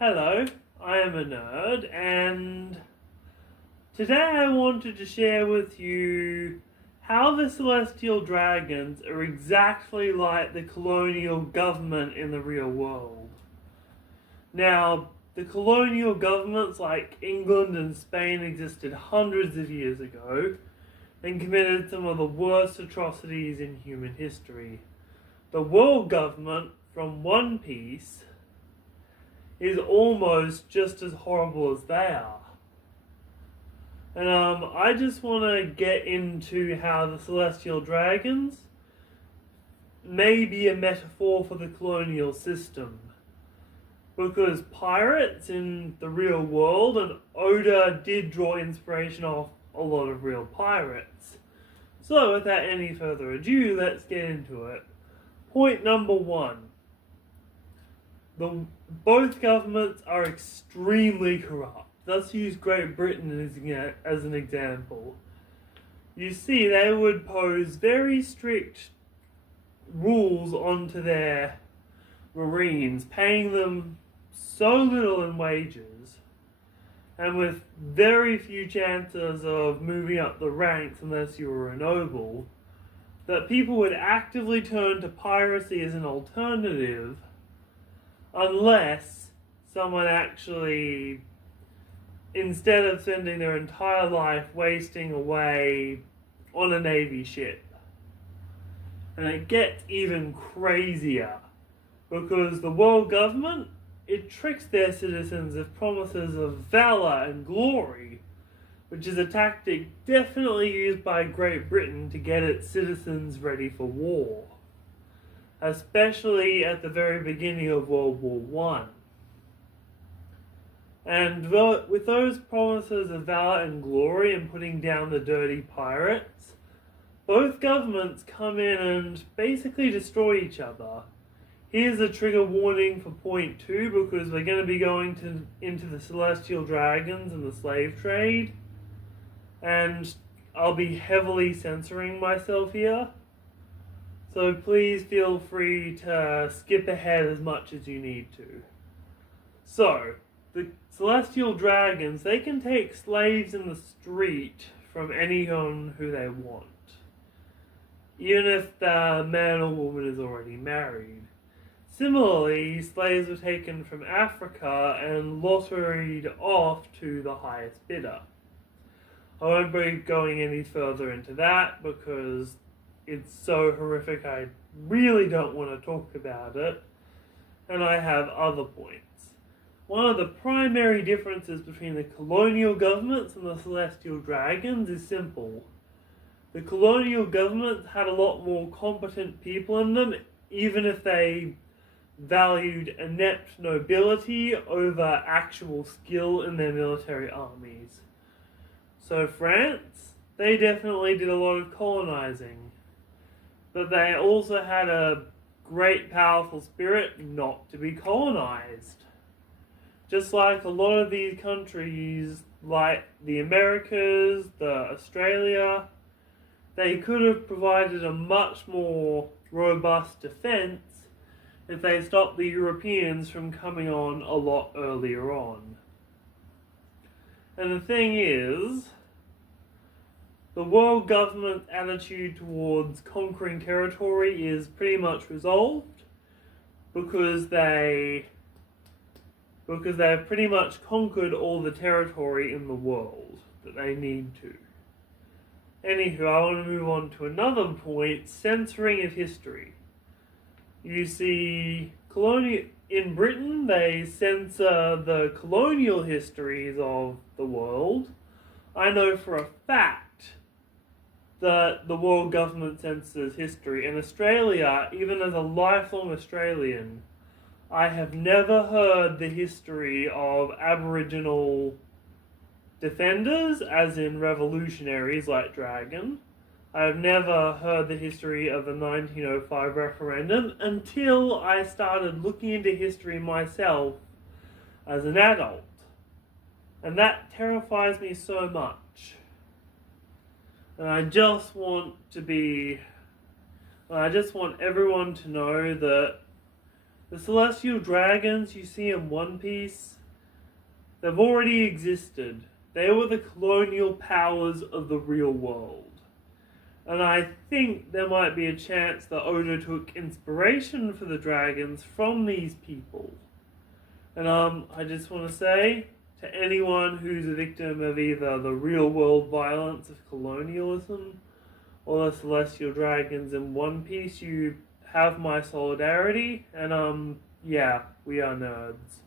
Hello, I am a nerd, and today I wanted to share with you how the Celestial Dragons are exactly like the colonial government in the real world. Now, the colonial governments like England and Spain existed hundreds of years ago and committed some of the worst atrocities in human history. The world government from One Piece is almost just as horrible as they are. And I just want to get into how the Celestial Dragons may be a metaphor for the colonial system. Because pirates in the real world, and Oda did draw inspiration off a lot of real pirates. So without any further ado, let's get into it. Point number one. Both governments are extremely corrupt. Let's use Great Britain as an example. You see, they would pose very strict rules onto their Marines, paying them so little in wages, and with very few chances of moving up the ranks unless you were a noble, that people would actively turn to piracy as an alternative unless someone actually, instead of spending their entire life wasting away on a navy ship. And it gets even crazier, because the world government, it tricks their citizens with promises of valor and glory, which is a tactic definitely used by Great Britain to get its citizens ready for war, especially at the very beginning of World War One. And with those promises of valor and glory and putting down the dirty pirates, both governments come in and basically destroy each other. Here's a trigger warning for point 2, because we're going to be going into the Celestial Dragons and the slave trade, and I'll be heavily censoring myself here. So please feel free to skip ahead as much as you need to. So, the Celestial Dragons, they can take slaves in the street from anyone who they want, even if the man or woman is already married. Similarly, slaves were taken from Africa and lotteried off to the highest bidder. I won't be going any further into that because it's so horrific I really don't want to talk about it, and I have other points. One of the primary differences between the colonial governments and the Celestial Dragons is simple. The colonial governments had a lot more competent people in them, even if they valued inept nobility over actual skill in their military armies. So France, they definitely did a lot of colonizing, but they also had a great powerful spirit not to be colonized. Just like a lot of these countries, like the Americas, Australia, they could have provided a much more robust defense if they stopped the Europeans from coming on a lot earlier on. And the thing is, the world government's attitude towards conquering territory is pretty much resolved because they've pretty much conquered all the territory in the world that they need to. Anywho, I want to move on to another point, censoring of history. You see, in Britain, they censor the colonial histories of the world. I know for a fact that the world government censors history. In Australia, even as a lifelong Australian, I have never heard the history of Aboriginal defenders, as in revolutionaries like Dragon. I have never heard the history of the 1905 referendum until I started looking into history myself as an adult. And that terrifies me so much. And I just want everyone to know that The celestial dragons you see in One Piece, they've already existed. They were the colonial powers of the real world. And I think there might be a chance that Oda took inspiration for the dragons from these people. And I just want to say to anyone who's a victim of either the real world violence of colonialism or the celestial dragons in One Piece, you have my solidarity. And yeah, we are nerds.